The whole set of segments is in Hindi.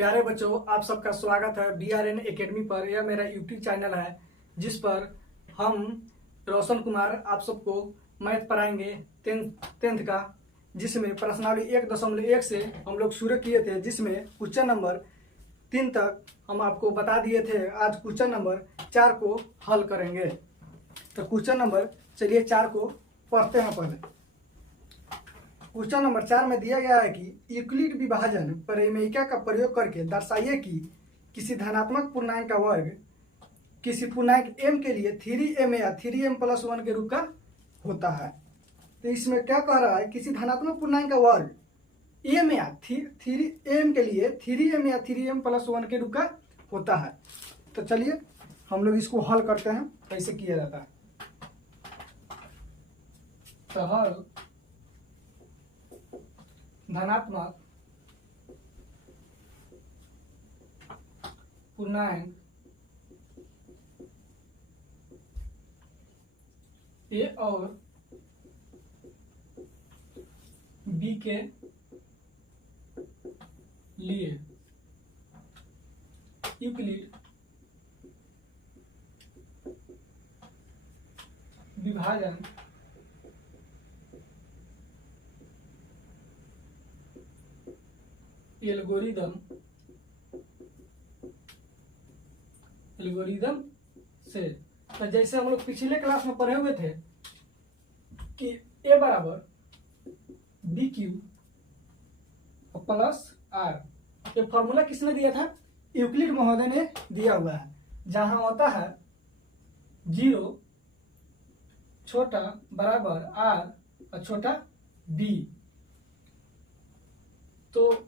प्यारे बच्चों, आप सबका स्वागत है BRN एकेडमी पर। यह मेरा यूट्यूब चैनल है जिस पर हम रोशन कुमार आप सबको मैथ पढ़ाएंगे टेंथ का, जिसमें प्रश्नावली 1.1 से हम लोग शुरू किए थे, जिसमें क्वेश्चन नंबर 3 तक हम आपको बता दिए थे। आज क्वेश्चन नंबर 4 को हल करेंगे। तो क्वेश्चन नंबर चलिए 4 को पढ़ते हैं। पहले क्वेश्चन नंबर 4 में दिया गया है कि यूक्लिड विभाजन परिमेयिका का प्रयोग करके दर्शाइए कि किसी धनात्मक पूर्णांक का वर्ग किसी पूर्णांक m के लिए 3m या 3m+1 के रूप का होता है। तो इसमें क्या कह रहा है, किसी धनात्मक पूर्णांक का वर्ग m या 3m के लिए 3m या 3m+1 के रूप का होता है। तो चलिए हम लोग इसको हल करते हैं, कैसे किया जाता है। तो हल धनात्मक पूर्णांक ए और बी के लिए यूक्लिड विभाजन एल्गोरिदम से, तो जैसे हम लोग पिछले क्लास में पढ़े हुए थे कि ए बराबर बी क्यू प्लस आर, ये फॉर्मूला किसने दिया था? यूक्लिड महोदय ने दिया हुआ है, जहां होता है 0 छोटा बराबर आर और छोटा बी। तो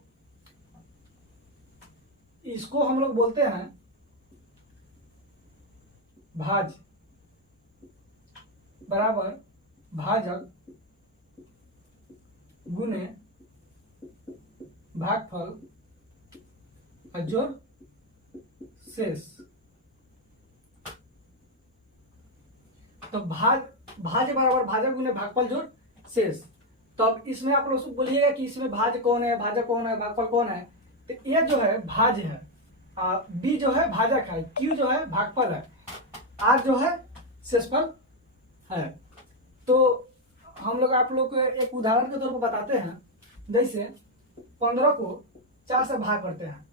इसको हम लोग बोलते हैं भाज बराबर भाजक गुने भागफल और जोड़ शेष। तो भाज बराबर भाजक गुने भागफल जोड़ शेष। तो अब इसमें आप लोग बोलिएगा कि इसमें भाज कौन है, भाजक कौन है, भागफल कौन है। तो ए जो है भाज है, बी जो है भाजक है, क्यू जो है भागफल है, आर जो है शेषफल है। तो हम लोग आप लोग को एक उदाहरण के तौर पर बताते हैं। जैसे 15 को 4 से भाग करते हैं,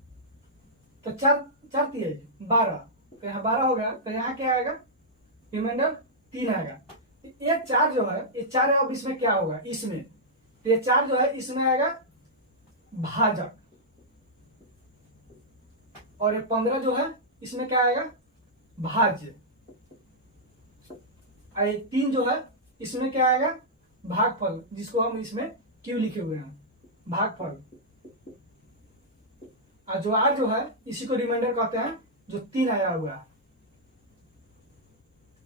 तो 4 12, तो यहाँ 12 हो गया। तो यहाँ क्या आएगा? रिमाइंडर 3 आएगा। ये 4 जो है, ये 4 है। अब इसमें क्या होगा? इसमें तो ये 4 जो है इसमें आएगा भाजक, और ये 15 जो है इसमें क्या आएगा? भाज्य। और ये 3 जो है इसमें क्या आएगा? भागफल, जिसको हम इसमें क्यू लिखे हुए हैं, भागफल। और जो आर जो है इसी को रिमाइंडर कहते हैं, जो 3 आया हुआ है।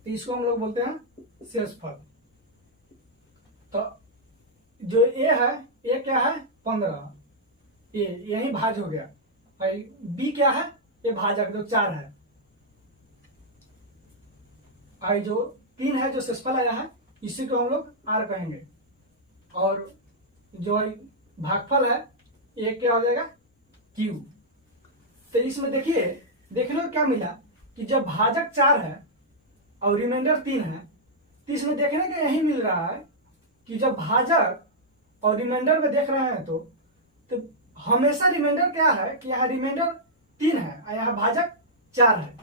तो इसको हम लोग बोलते हैं शेषफल। तो जो ए है, ए क्या है? 15, यही भाज हो गया। भाई बी क्या है? ये भाजक जो 4 है। आई जो 3 है, जो शेषफल आया है, इसी को हम लोग आर कहेंगे। और जो भागफल है, ये क्या हो जाएगा? क्यू। तो इसमें देखने को क्या मिला कि जब भाजक 4 है और रिमाइंडर 3 है, तो इसमें देखने को यही मिल रहा है कि जब भाजक और रिमाइंडर में देख रहे हैं तो हमेशा रिमाइंडर क्या है कि यहाँ रिमाइंडर 3 है और यहाँ भाजक 4 है।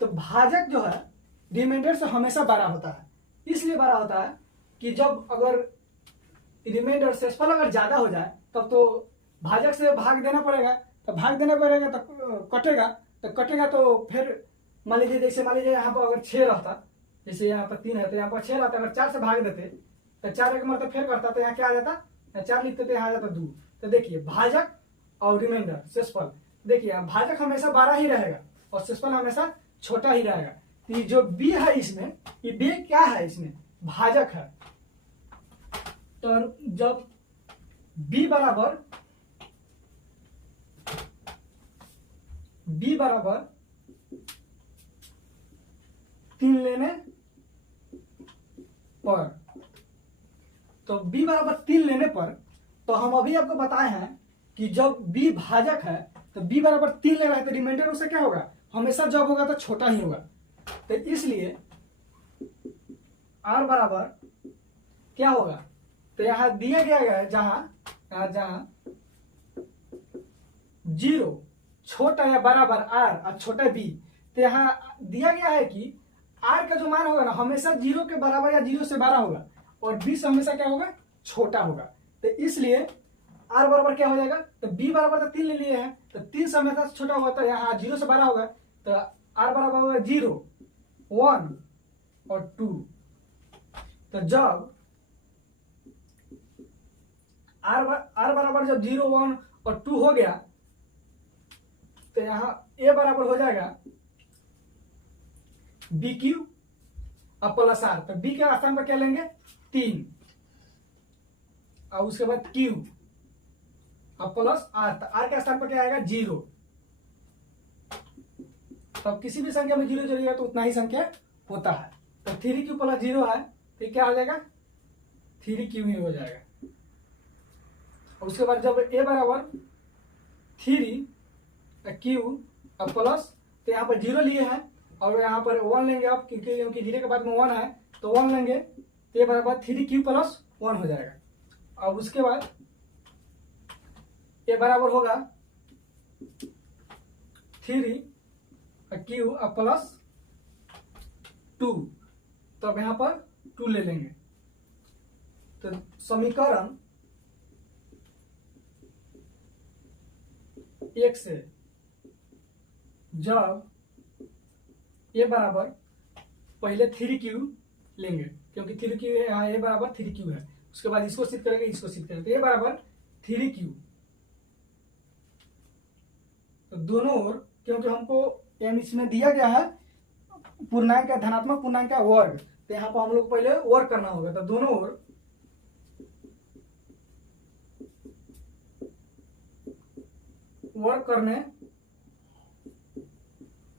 तो भाजक जो है रिमाइंडर से हमेशा बड़ा होता है। इसलिए बड़ा होता है कि जब अगर रिमाइंडर शेषफल अगर ज्यादा हो जाए तब तो भाजक से भाग देना पड़ेगा। तो भाग देना पड़ेगा तो कटेगा। तो फिर मान लीजिए, जैसे मान लीजिए यहाँ पर अगर 6 रहता, जैसे यहाँ पर 3 है तो यहाँ पर 6 रहता। अगर 4 से भाग देते तो 4 एक मतलब फिर करता, तो यहाँ क्या आ जाता? 4 लिखते तो यहाँ आ जाता 2। तो देखिए भाजक और रिमाइंडर शेषफल, देखिए भाजक हमेशा बड़ा ही रहेगा और शेषफल हमेशा छोटा ही रहेगा। तो जो बी है इसमें, ये बी क्या है? इसमें भाजक है। तो जब बी बराबर 3 लेने पर, तो b बराबर 3 लेने पर, तो हम अभी आपको बताए हैं कि जब b भाजक है तो b बराबर 3 ले रहा है तो रिमाइंडर उससे क्या होगा, हमेशा जब होगा तो छोटा ही होगा। तो इसलिए r बराबर क्या होगा, तो यहां दिया गया है जहां 0 छोटा या बराबर r और छोटा b, तो यहाँ दिया गया है कि r का जो मान होगा ना हमेशा 0 के बराबर या 0 से बड़ा होगा और b से हमेशा क्या होगा, छोटा होगा। तो इसलिए r बराबर क्या हो जाएगा, तो b बराबर तो 3 ले लिए हैं, तो 3 से हमेशा छोटा होगा, तो यहाँ 0 से बड़ा होगा, तो r बराबर होगा 0, 1 और 2। तो जब r बराबर जब 0, 1 और 2 हो गया, तो यहाँ a बराबर हो जाएगा बी क्यू और प्लस आर। तो b के स्थान पर क्या लेंगे, 3, और उसके बाद क्यू और प्लस आर। तो आर के स्थान पर क्या आएगा, 0। तो अब किसी भी संख्या में 0 जोड़िएगा तो उतना ही संख्या होता है। तो 3q प्लस 0 है तो क्या हो जाएगा, 3q ही हो जाएगा। और उसके बाद जब a बराबर 3q और प्लस, तो यहाँ पर 0 लिए हैं और यहाँ पर 1 लेंगे आप, क्योंकि 0 के बाद में 1 है तो 1 लेंगे, तो ये बराबर 3q प्लस 1 हो जाएगा। अब उसके बाद ये बराबर होगा 3q प्लस 2, तो अब यहाँ पर 2 ले लेंगे। तो समीकरण 1 से जब ये बराबर पहले 3q लेंगे, क्योंकि 3q यहाँ ये बराबर 3q है, उसके बाद इसको सिद्ध करेंगे, इसको सिद्ध करेंगे, तो ये बराबर 3q। तो दोनों ओर, क्योंकि हमको इसमें दिया गया है पूर्णांक का धनात्मक पूर्णांक का वर्ग, तो यहाँ पर हम लोग पहले वर्ग करना होगा। तो दोनों ओर वर्ग करने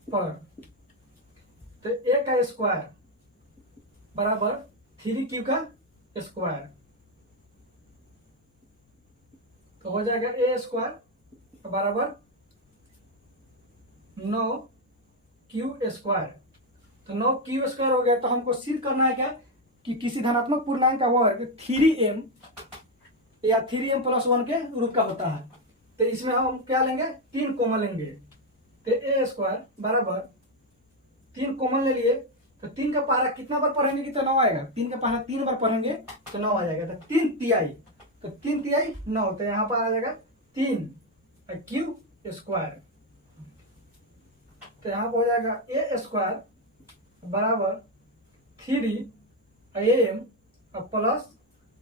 पर, तो a का स्क्वायर बराबर 3q का स्क्वायर, तो हो जाएगा a स्क्वायर बराबर 9q स्क्वायर। तो 9q स्क्वायर हो गया। तो हमको सिद्ध करना है क्या, कि किसी धनात्मक पूर्णांक का वर्ग 3m या 3m प्लस 1 के रूप का होता है। तो इसमें हम क्या लेंगे, 3 कॉमन लेंगे, तो a स्क्वायर बराबर 3 कॉमन ले लिए, तो 3 का पहाड़ा कितना बार पढ़ेंगे कि तो 9 आएगा, 3 का पहाड़ा 3 बार पढ़ेंगे तो 9 आ जाएगा। तो 3 तिहाई, तो 3 तिहाई 9, तो यहाँ पर आ जाएगा 3q स्क्वायर। तो यहाँ पर हो जाएगा a स्क्वायर बराबर 3am प्लस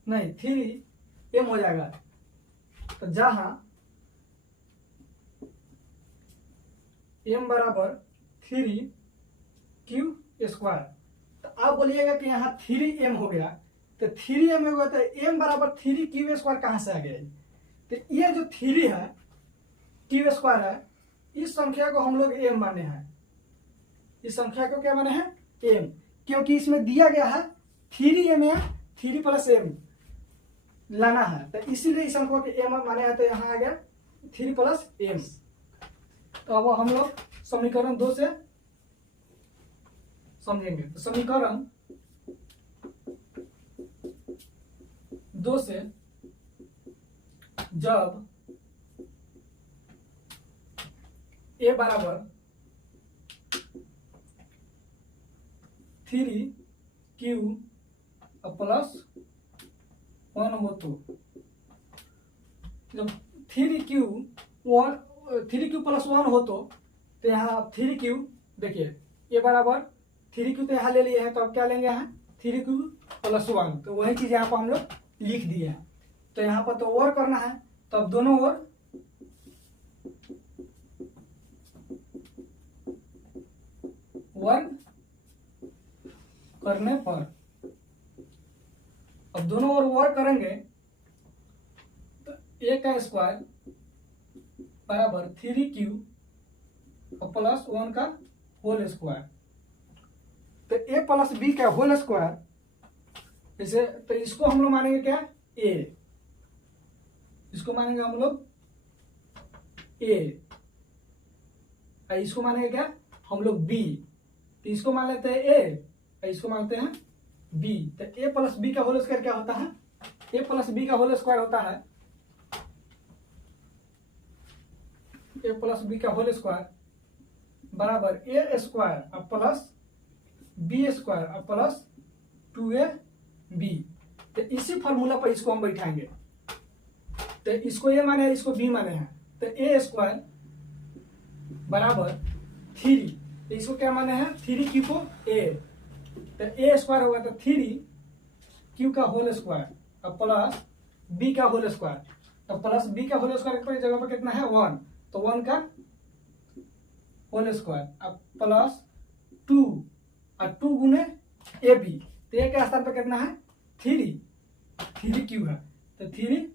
3m हो जाएगा। तो जहां m बराबर 3q स्क्वायर, तो आप बोलिएगा कि यहाँ 3m हो गया, तो 3m हो गया, तो m बराबर 3q स्क्वायर कहाँ से आ गया। तो ये जो 3 है q स्क्वायर है, इस संख्या को हम लोग m माने हैं, इस संख्या को क्या माने हैं, m, क्योंकि इसमें दिया गया है 3m या 3 प्लस m लाना है, तो इसीलिए इस अंक को m माने हैं। तो यहाँ आ गया 3 प्लस m। तो अब हम लोग समीकरण 2 से समझेंगे। तो समीकरण 2 से जब a बराबर 3q प्लस 1 हो, तो जब 3q प्लस 1 हो, तो यहाँ 3q देखिए ये बराबर 3q तो यहाँ ले लिए हैं, तो अब क्या लेंगे यहाँ 3q प्लस 1, तो वही चीज यहाँ पर हम लोग लिख दिए हैं। तो यहाँ पर तो और करना है, तो अब दोनों ओर वर्ग करने पर, अब दोनों ओर वर्ग करेंगे तो a का स्क्वायर बराबर 3q प्लस 1 का होल स्क्वायर। तो a प्लस b का होल स्क्वायर, इसे तो इसको हम लोग मानेंगे क्या, a, इसको मानेंगे हम लोग a, और इसको मानेंगे क्या हम लोग बी, तो इसको मान लेते हैं ए और इसको मानते हैं बी। तो ए प्लस बी का होल स्क्वायर क्या होता है, ए प्लस बी का होल स्क्वायर होता है ए प्लस बी का होल स्क्वायर बराबर ए स्क्वायर अब प्लस बी स्क्वायर अब प्लस 2ab। तो इसी फॉर्मूला पर इसको हम बैठाएंगे, तो इसको ए माने इसको बी माने हैं, तो ए स्क्वायर बराबर 3, तो इसको क्या माने हैं 3 क्यू को ए, तो ए स्क्वायर होगा तो 3 क्यू का होल स्क्वायर अब प्लस बी का होल स्क्वायर, तो प्लस बी का होल स्क्वायर पर जगह पर कितना है 1, तो 1 का होल स्क्वायर अब प्लस 2 और 2 गुने ए बी, तो ए के स्थान पर कितना है 3 क्यू है, तो 3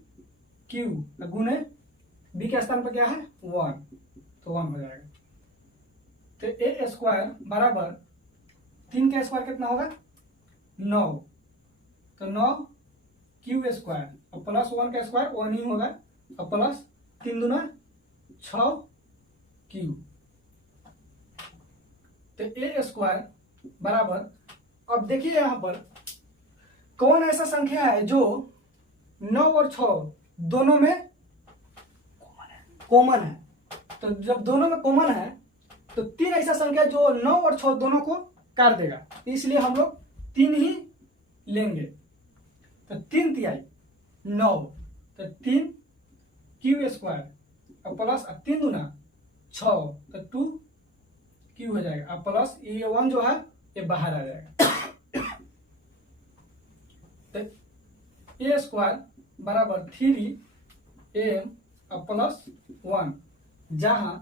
क्यू गुने बी के स्थान पर क्या है 1, तो 1 हो जाएगा। तो ए स्क्वायर बराबर 3 का स्क्वायर कितना होगा 9, तो 9 क्यू स्क्वायर और प्लस 1 का स्क्वायर 1 ही होगा और प्लस 3 दूना 6 क्यू। तो ए स्क्वायर बराबर, अब देखिए यहां पर कौन ऐसा संख्या है जो 9 और 6 दोनों में कॉमन है, तो जब दोनों में कॉमन है तो 3 ऐसा संख्या जो 9 और 6 दोनों को काट देगा, इसलिए हम लोग 3 ही लेंगे। तो 3 तिहाई 9, तो 3 क्यू स्क्वायर और प्लस 3 दूना 6, तो 2 क्यू हो जाएगा और प्लस ये 1 जो है ये बाहर आ जाएगा। तो ए स्क्वायर बराबर 3am और प्लस 1, जहां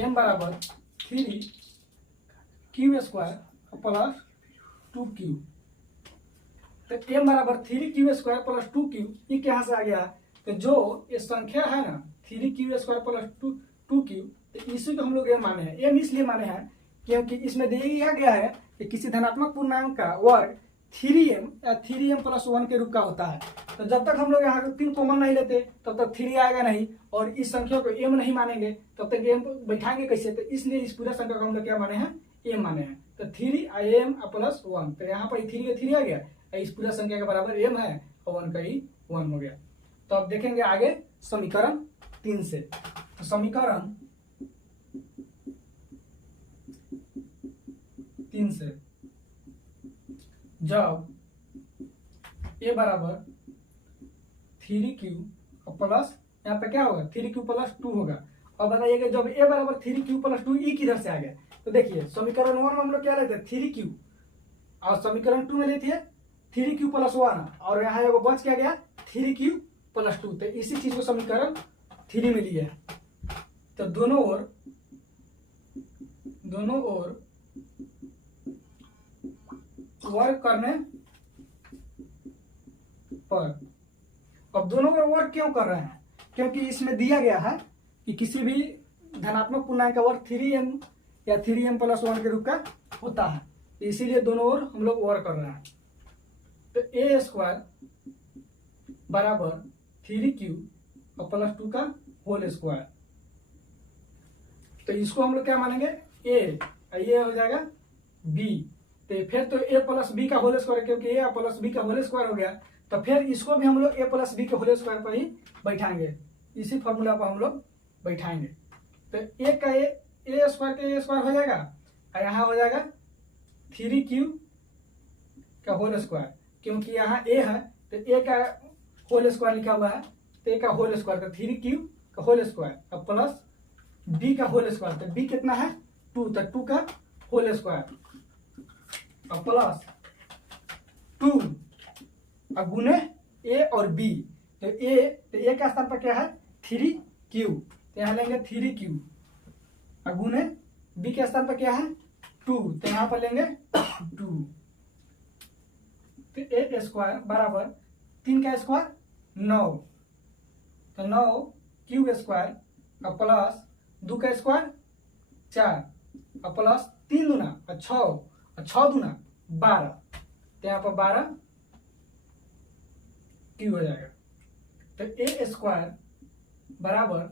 m बराबर 3 क्यू स्क्वायर प्लस 2q, तो m बराबर 3 क्यू स्क्वायर प्लस 2q, ये कहां से आ गया, तो जो ये संख्या है ना 3 क्यू स्क्वायर प्लस 2q, तो इसी को हम लोग m माने हैं। m इसलिए माने हैं क्योंकि इसमें दिया गया है कि किसी धनात्मक पूर्णांक का वर्ग 3m या 3m प्लस 1 के रूप का होता है, तो जब तक हम लोग यहाँ 3 कॉमन नहीं लेते तब तक 3 आएगा नहीं, और इस संख्या को m नहीं मानेंगे तब तक m बैठाएंगे कैसे, तो इसलिए इस पूरा संख्या को हम लोग क्या माने हैं m माने हैं। तो 3am प्लस 1, तो यहाँ पर 3 आ गया, इस पूरा संख्या के बराबर m है और 1 का ही 1 हो गया। तो अब देखेंगे आगे समीकरण 3 से, तो समीकरण 3 से जब a बराबर 3q प्लस यहाँ पे क्या होगा 3q प्लस 2 होगा, और बताइएगा जब a बराबर 3q प्लस 2 e किधर से आ गया, तो देखिए समीकरण 1 में हम लोग क्या लेते हैं 3q और समीकरण 2 में लेते हैं 3q प्लस 1, और यहाँ एगो बच क्या गया 3q प्लस 2, तो इसी चीज को समीकरण 3 में लिया है। तो दोनों ओर वर्क करने पर, अब दोनों का वर्क क्यों कर रहे हैं, क्योंकि इसमें दिया गया है कि किसी भी धनात्मक पूर्णांक का वर्ग 3m या 3m प्लस 1 के रूप का होता है, इसीलिए दोनों ओर हम लोग वर्क कर रहे हैं। तो ए स्क्वायर बराबर 3q और प्लस 2 का होल स्क्वायर, तो इसको हम लोग क्या मानेंगे ए, ये हो जाएगा बी, तो फिर तो a प्लस बी का होल स्क्वायर, क्योंकि a प्लस बी का होल स्क्वायर हो गया, तो फिर इसको भी हम लोग a प्लस बी के होल स्क्वायर पर ही बैठाएंगे, इसी फॉर्मूला पर हम लोग बैठाएंगे। तो a का a स्क्वायर का a स्क्वायर हो जाएगा और यहाँ हो जाएगा 3q का होल स्क्वायर, क्योंकि यहाँ a है तो a का होल स्क्वायर लिखा हुआ है, तो a का होल स्क्वायर, तो 3q का होल स्क्वायर और प्लस b का होल स्क्वायर, तो b कितना है 2, तो 2 का होल स्क्वायर और प्लस 2 और गुने a और b, तो a का स्थान पर क्या है 3q, तो यहाँ लेंगे 3q और गुने b के स्थान पर क्या है 2, तो यहाँ पर लेंगे 2, तो a स्क्वायर बराबर 3 का स्क्वायर 9, तो 9 क्यू स्क्वायर और प्लस 2 का स्क्वायर 4 और प्लस 3 दूना और 6 और 6 दूना 12, तो यहाँ पर 12 क्यू हो जाएगा। तो ए स्क्वायर बराबर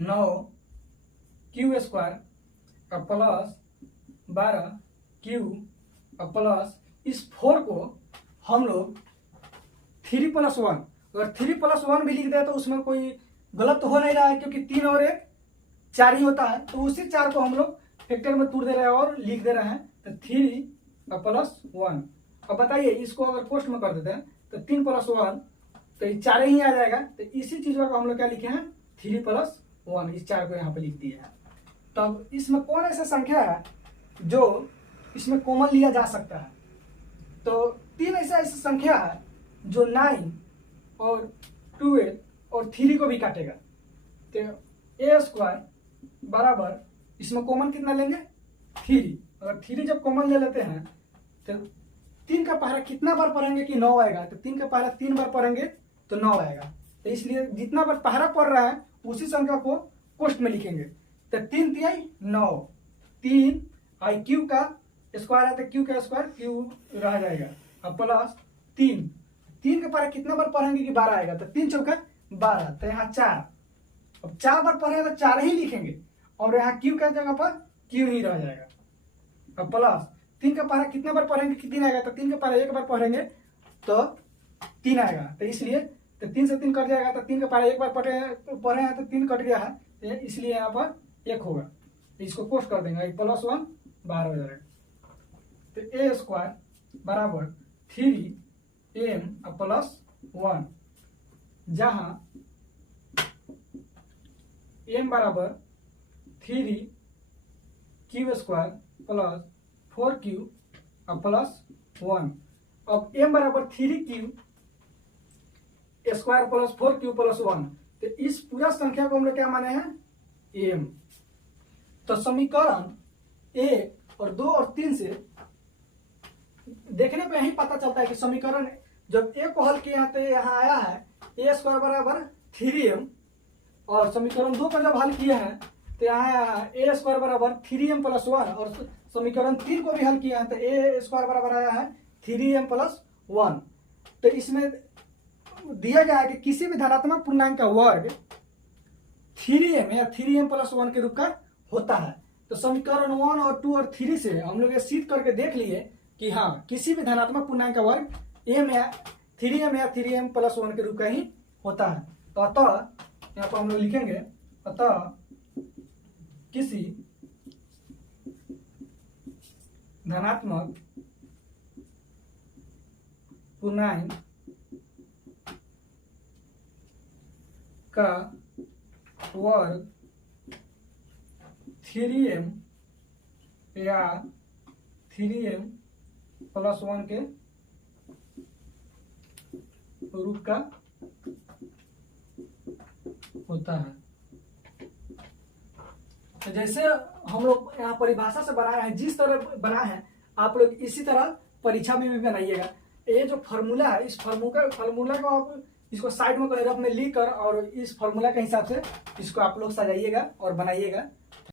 9 क्यू स्क्वायर और प्लस 12 क्यू और प्लस इस 4 को हम लोग 3+1, अगर 3+1 भी लिख दे तो उसमें कोई गलत तो हो नहीं रहा है, क्योंकि 3 और 1 4 ही होता है, तो उसी 4 को हम लोग फैक्टर में तोड़ दे रहे हैं और लिख दे रहे हैं, तो 3+1। अब बताइए इसको अगर पोस्ट में कर देते हैं तो 3+1 तो ये 4 ही आ जाएगा, तो इसी चीज को हम लोग क्या लिखे हैं 3+1, इस 4 को यहाँ पे लिख दिया है। तब इसमें कौन ऐसा संख्या है जो इसमें कॉमन लिया जा सकता है? तो 3 ऐसा संख्या है जो 9 और 12 और 3 को भी काटेगा। तो a² बराबर इसमें कॉमन कितना लेंगे 3, अगर 3 जब कॉमन ले लेते हैं तो 3 का पहरा कितना बार पढ़ेंगे कि 9 आएगा, तो 3 का पहरा 3 बार पढ़ेंगे तो 9 आएगा। तो इसलिए जितना बार पहरा पढ़ रहा है उसी संख्या को कोष्ठ में लिखेंगे। तो 3 तिहाई 9, 3 आई क्यू का स्क्वायर है तो क्यू का स्क्वायर क्यू रह जाएगा, अब प्लस 3 का पहरा कितना बार पढ़ेंगे कि 12 आएगा, तो 3 चौका 12, तो यहाँ 4, अब 4 बार पढ़ेंगे तो 4 ही लिखेंगे और यहाँ क्यू का जगह पर क्यू ही रह जाएगा। अब प्लस 3 का पहरा कितना बार पढ़ेंगे कि 3 आएगा, तो 3 का पहरा एक बार पढ़ेंगे तो 3 आएगा, तो इसलिए तो 3 से 3 कट जाएगा, तो 3 का पहरा एक बार पढ़े हैं तो 3 कट गया है, तो इसलिए यहाँ पर 1 होगा, तो इसको पोस्ट कर देंगे, +1 बाहर हो जाएगा। तो a² बराबर 3m + 1, जहां m बराबर 3q² + 4q + 1। अब m बराबर 3q² + 4q + 1, तो इस पूरा संख्या को हम लोग क्या माने हैं m। तो समीकरण 1 और 2 और 3 से देखने पे यही पता चलता है कि समीकरण जब a को हल किया तो यहाँ आया है a² बराबर 3m, और समीकरण 2 को जब हल किया है तो यहाँ आया है a² बराबर 3m + 1, और समीकरण 3 को भी हल किया है तो a² बराबर आया है 3m + 1। तो इसमें दिया गया है कि किसी भी धनात्मक पूर्णांक का वर्ग 3m या 3m + 1 के रूप का होता है। तो समीकरण 1 और 2 और 3 से हम लोग ये सिद्ध करके देख लिए कि हाँ किसी भी धनात्मक पूर्णांक का वर्ग 3m या 3m + 1 के रूप का ही होता है। तो अतः यहाँ पर हम लोग लिखेंगे, अतः किसी धनात्मक पूर्णांक का वर्ग 3m या 3m + 1 के रूप का होता है। तो जैसे हम लोग यहाँ परिभाषा से बनाए हैं, जिस तरह बनाए हैं आप लोग इसी तरह परीक्षा में भी बनाइएगा। ये जो फार्मूला है इस फार्मूला को आप इसको साइड में रफ में लिख कर और इस फार्मूला के हिसाब से इसको आप लोग सजाइएगा और बनाइएगा।